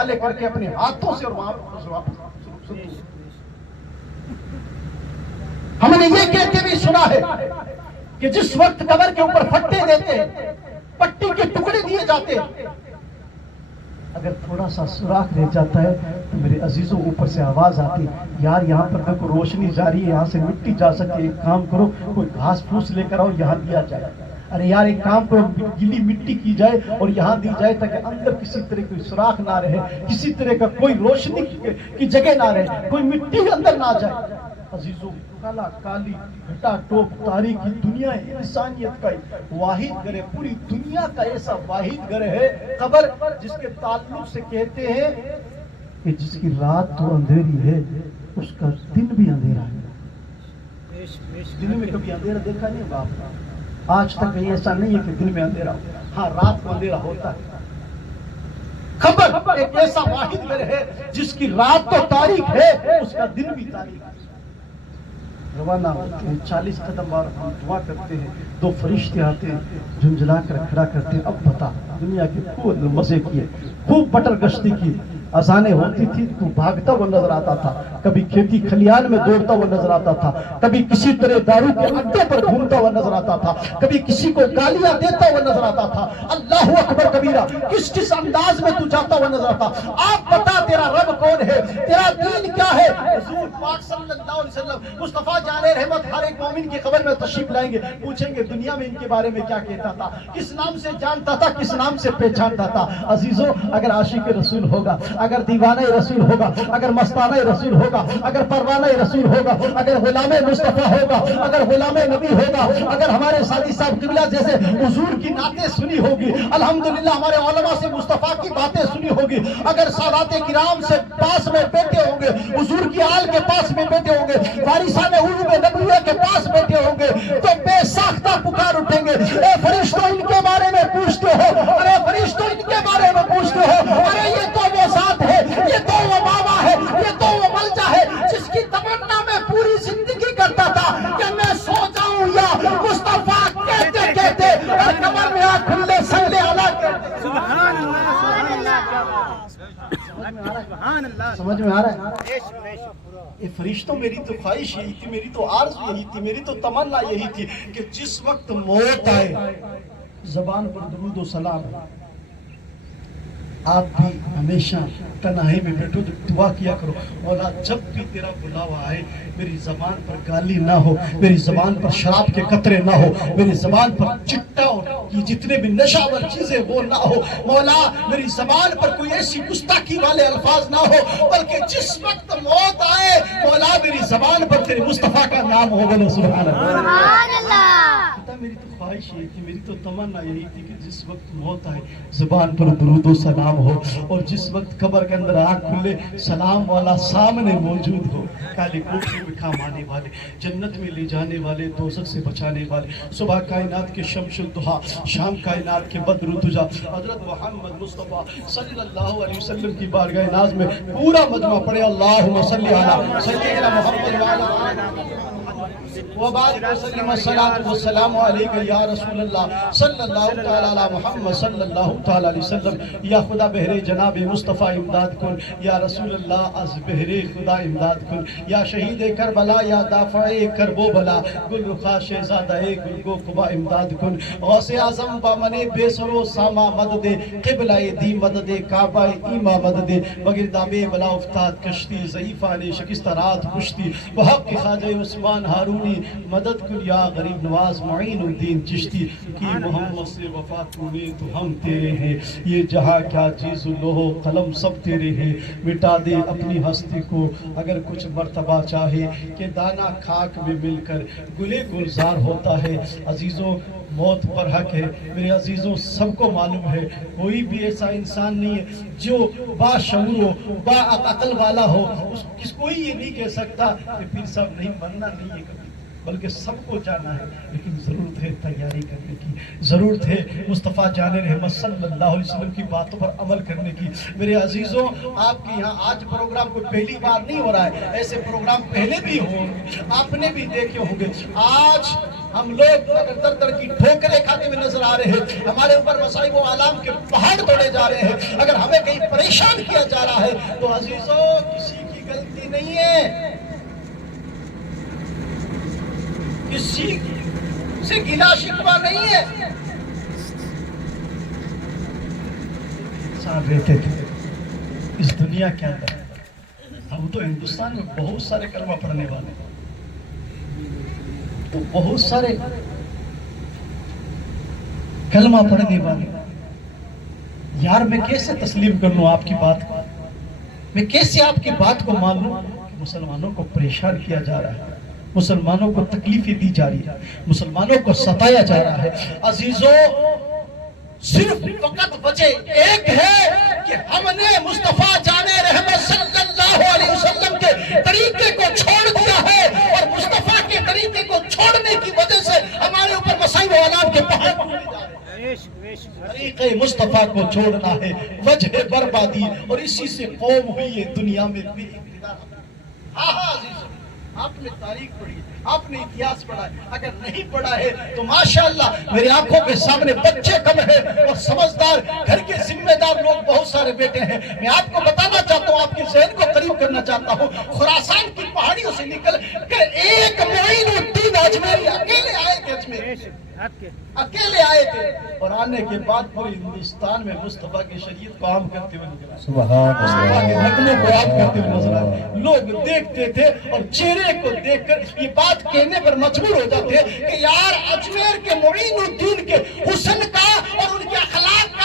حوالے کر کے اپنے ہاتھوں سے اور وہاں پر واپس. ہم نے یہ کہتے بھی سنا ہے کہ جس وقت قبر کے اوپر پھٹے دیتے پٹی کے ٹکڑے دیے جاتے اگر تھوڑا سا سوراخ رہ جاتا ہے تو میرے عزیزوں اوپر سے آواز آتی یار یہاں پر دیکھو روشنی جاری ہے یہاں سے مٹی جا سکے ایک کام کرو کوئی گھاس پھوس لے کر آؤ یہاں دیا جائے. ارے یار ایک کام کرو گلی مٹی کی جائے اور یہاں دی جائے تاکہ اندر کسی طرح کوئی سوراخ نہ رہے کسی طرح کا کوئی روشنی کی جگہ نہ رہے کوئی مٹی اندر نہ جائے. عزیزوں کالا کالی گھٹا ٹوپ تاریخی دنیا انسانیت کا واحد گھر ہے پوری دنیا کا ایسا واحد گھر ہے قبر جس کے تعلق سے کہتے ہیں کہ جس کی رات تو اندھیری ہے اس کا دن بھی اندھیرا ہے. دن میں کبھی اندھیرا دیکھا نہیں باپ آج تک ایسا نہیں ہے کہ دن میں اندھیرا ہو ہاں رات کو اندھیرا ہوتا ہے. قبر ایک ایسا واحد گھر ہے جس کی رات تو تاریخ ہے اس کا دن بھی تاریخ ہے. روانہ ہوتے ہیں 40 قدم بار ہم دعا کرتے ہیں 2 فرشتے آتے ہیں جھنجھلا کر کھڑا کرتے ہیں اب بتا دنیا کے خوب مزے کیے خوب بٹر گشتی کی اذانیں ہوتی تھی تو بھاگتا ہوا نظر آتا تھا کبھی کھیتی کھلیان میں دوڑتا ہوا نظر آتا تھا کبھی کسی طرح دارو کے اڈے پر گھومتا ہوا نظر آتا تھا کبھی کسی کو گالیاں دیتا ہوا نظر آتا تھا. اللہ اکبر کبیرہ کس کس انداز میں تو جاتا ہوا نظر آتا. آپ بتا تیرا رب کون ہے تیرا دین کیا ہے. حضور پاک صلی اللہ علیہ وسلم مصطفیٰ جان رحمت ہر ایک مومن کی قبر میں تشریف لائیں گے پوچھیں گے دنیا میں ان کے بارے میں کیا کہتا تھا کس نام سے جانتا تھا کس نام سے پہچانتا تھا. عزیزوں اگر عاشق رسول ہوگا اگر دیوانہ رسول ہوگا اگر مستانہ رسول ہوگا اگر پروانہ رسول ہوگا اگر غلام مصطفیٰ ہوگا اگر غلام نبی ہوگا اگر ہمارے سادی صاحب قبلہ جیسے حضور کی نعتیں سنی ہوگی الحمدللہ ہمارے علماء سے مصطفیٰ کی باتیں سنی ہوگی اگر سادات کرام سے پاس میں بیٹھے ہوں گے حضور کی آل کے پاس میں بیٹھے ہوں گے وارثان علوم نبویہ کے پاس بیٹھے ہوں گے تو بے ساختہ پکار اٹھیں گے اے فرشتوں ان کے بارے میں پوچھتے ہو ارے فرشتوں ان کے بارے میں پوچھتے ہو ارے یہ تو وہ ذات ہے یہ تو وہ بابا ہے یہ تو وہ ملجا ہے جس کی تمنا میں پوری زندگی کرتا تھا کہ میں سو جاؤں یا مصطفیٰ کہتے کہتے اور قبر میں آنکھ کھلے سنگلے اللہ کہتے. سبحان اللہ سمجھ میں آ رہا ہے. اے فرشتوں میری تو خواہش یہی تھی میری تو آرزو یہی تھی میری تو تمنا یہی تھی کہ جس وقت موت آئے زبان پر درود و سلام آپ بھی ہمیشہ تنہائی میں بیٹھو تو دعا کیا کرو مولا جب بھی تیرا بلاوا آئے میری زبان پر گالی نہ ہو میری زبان پر شراب کے قطرے نہ ہو میری زبان پر چٹا کی جتنے بھی نشاور چیزیں وہ نہ ہو مولا میری زبان پر کوئی ایسی گستاخی والے الفاظ نہ ہو بلکہ جس وقت موت آئے مولا میری زبان پر تیرے مصطفیٰ کا نام ہو. بولو سبحان اللہ. میری تو خواہش یہی تھی میری تو تمنا یہی تھی کہ جس وقت موت آئے زبان پر درود و سلام ہو اور جس وقت قبر کے اندر آنکھ کھلے سلام والا سامنے موجود ہو. کالے کوٹھے میں کام آنے والے جنت میں لے جانے والے دوزخ سے بچانے والے صبح کائنات کے شمس الضحیٰ شام کائنات کے بدر الدجا حضرت محمد مصطفیٰ صلی اللہ علیہ وسلم کی بارگاہ ناز میں پورا مجمع پڑھے اللہم صلی علی سیدنا محمد وعلی وبارک وسلم الصلاۃ والسلام علیک یا رسول اللہ صلی اللہ تعالی علی محمد صلی اللہ تعالی علیہ وسلم. یا خدا بہرے جناب مصطفیٰ امداد کن یا رسول اللہ از بہرے خدا امداد کن یا شہید کربلا یا دافع کرب و بلا گل رخا شہزادہ گل گو قبا امداد کن. غوث اعظم با من بے سر و ساما مدد قبلہ دی مدد کعبہ ایما مدد مگر دابے بلا افتاد کشتی ضعیفہ نے شکستہ رات کشتی بحق خواجہ عثمان ہارونی مدد کن یا غریب نواز معین الدین چشتی کی محمد سے وفا تونے تو ہم تیرے ہیں یہ جہاں کیا چیز لوہ قلم سب تیرے ہیں. مٹا دے اپنی ہستی کو اگر کچھ مرتبہ چاہے کہ دانا خاک میں مل کر گلے گلزار ہوتا ہے. عزیزوں موت پر حق ہے میرے عزیزوں سب کو معلوم ہے کوئی بھی ایسا انسان نہیں ہے جو باشعور ہو با عقل والا ہو کوئی یہ نہیں کہہ سکتا کہ پیر صاحب نہیں مرنا نہیں ہے کبھی بلکہ سب کو جانا ہے، لیکن ضرورت ہے تیاری کرنے کی، ضرورت ہے مصطفیٰ جان رحمت صلی اللہ علیہ وسلم کی باتوں پر عمل کرنے کی۔ میرے عزیزوں، آپ کے یہاں آج پروگرام کوئی پہلی بار نہیں ہو رہا ہے، ایسے پروگرام پہلے بھی ہوں گے، آپ نے بھی دیکھے ہوں گے۔ آج ہم لوگ اگر در در کی ٹھوکریں کھاتے ہوئے نظر آ رہے ہیں، ہمارے اوپر مصائب و آلام کے پہاڑ توڑے جا رہے ہیں، اگر ہمیں کہیں پریشان کیا جا رہا ہے تو عزیزوں کسی کی غلطی نہیں ہے، کسی سے گلا شکوہ نہیں ہے۔ انسان رہتے تھے اس دنیا کے اندر، ہم تو ہندوستان میں بہت سارے کلمہ پڑھنے والے ہیں، تو بہت سارے کلمہ پڑھنے والے، یار میں کیسے تسلیم کر لوں آپ کی بات کو، میں کیسے آپ کی بات کو مان لوں کہ مسلمانوں کو پریشان کیا جا رہا ہے، مسلمانوں کو تکلیفیں دی جا رہی ہے، مسلمانوں کو ستایا جا رہا ہے۔ عزیزوں صرف فقط وجہ ایک ہے کہ ہم نے مصطفیٰ جان رحمت صلی اللہ علیہ وسلم کے طریقے کو چھوڑ دیا ہے، اور مصطفیٰ کے طریقے کو چھوڑنے کی وجہ سے ہمارے اوپر مصائب و آلام کے پہاڑ پڑے جا رہے ہیں۔ طریقے مصطفیٰ کو چھوڑنا ہے وجہ بربادی، اور اسی سے قوم ہوئی ہے دنیا میں بے اقتدار۔ ہاں عزیزوں، آپ نے تاریخ پڑھی، آپ نے اتہاس پڑھا ہے، اگر نہیں پڑھا ہے تو ماشاءاللہ میری آنکھوں کے سامنے بچے کم ہیں اور سمجھدار گھر کے ذمہ دار لوگ بہت سارے بیٹے ہیں۔ میں آپ کو بتانا چاہتا ہوں، آپ کے ذہن کو قریب کرنا چاہتا ہوں، خراسان کی پہاڑیوں سے نکل کر ایک معین الدین اجمیری اکیلے آئے تھے، اجمیر اکیلے آئے تھے، اور آنے کے بعد پورے ہندوستان میں مصطفیٰ کی شریعت کو عام کرتے ہوئے نظر آئے، مصطفیٰ کے نغمے کو عام کرتے ہوئے نظر آئے۔ لوگ دیکھتے تھے اور چہرے کو دیکھ کر یہ بات کہنے پر مجبور ہو جاتے کہ یار اجمیر کے معین الدین کے حسن کا اور ان کے اخلاق